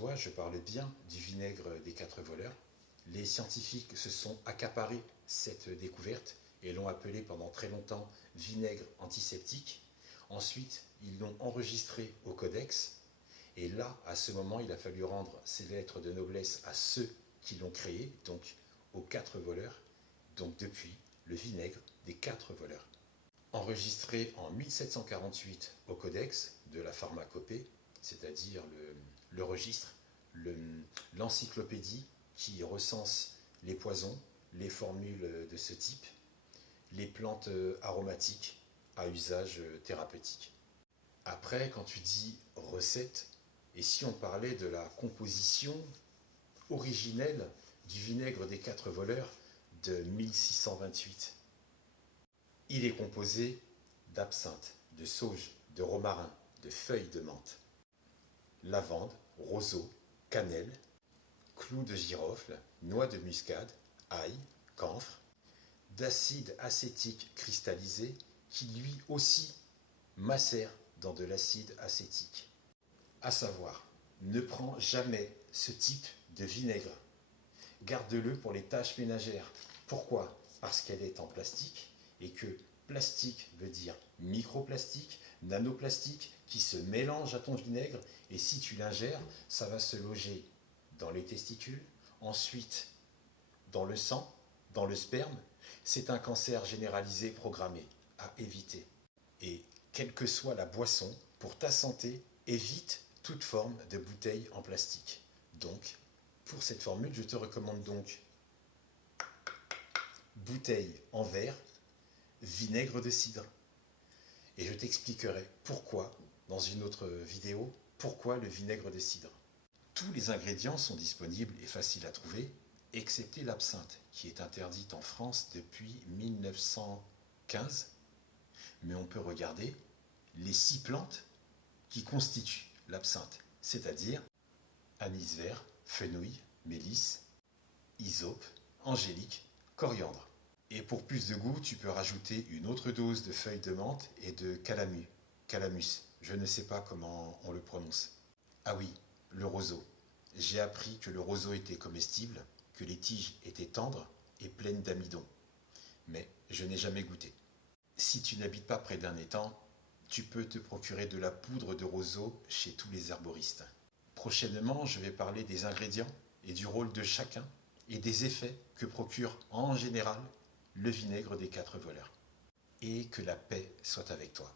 toi, je parle bien du vinaigre des quatre voleurs. Les scientifiques se sont accaparés cette découverte et l'ont appelé pendant très longtemps vinaigre antiseptique. Ensuite, ils l'ont enregistré au codex. Et là, à ce moment, il a fallu rendre ces lettres de noblesse à ceux qui l'ont créé, donc aux quatre voleurs. Donc depuis, le vinaigre des quatre voleurs. Enregistré en 1748 au codex de la pharmacopée, c'est-à-dire le registre, l'encyclopédie qui recense les poisons, les formules de ce type, les plantes aromatiques à usage thérapeutique. Après, quand tu dis recette, et si on parlait de la composition originelle du vinaigre des quatre voleurs de 1628? Il est composé d'absinthe, de sauge, de romarin, de feuilles de menthe, lavande, roseau, cannelle, clous de girofle, noix de muscade, ail, camphre, d'acide acétique cristallisé qui lui aussi macère dans de l'acide acétique. À savoir, ne prends jamais ce type de vinaigre. Garde-le pour les tâches ménagères. Pourquoi? Parce qu'elle est en plastique et que plastique veut dire microplastique, nanoplastique qui se mélange à ton vinaigre et si tu l'ingères, ça va se loger dans les testicules, ensuite dans le sang, dans le sperme. C'est un cancer généralisé programmé à éviter. Et quelle que soit la boisson, pour ta santé, évite toute forme de bouteille en plastique. Donc, pour cette formule, je te recommande donc bouteille en verre, vinaigre de cidre. Et je t'expliquerai pourquoi, dans une autre vidéo, pourquoi le vinaigre de cidre. Tous les ingrédients sont disponibles et faciles à trouver, excepté l'absinthe, qui est interdite en France depuis 1915. Mais on peut regarder les 6 plantes qui constituent l'absinthe, c'est-à-dire anis vert, fenouil, mélisse, hysope, angélique, coriandre. Et pour plus de goût, tu peux rajouter une autre dose de feuilles de menthe et de calamus. Je ne sais pas comment on le prononce. Ah oui, le roseau. J'ai appris que le roseau était comestible, que les tiges étaient tendres et pleines d'amidon. Mais je n'ai jamais goûté. Si tu n'habites pas près d'un étang, tu peux te procurer de la poudre de roseau chez tous les herboristes. Prochainement, je vais parler des ingrédients et du rôle de chacun et des effets que procure en général le vinaigre des quatre voleurs. Et que la paix soit avec toi.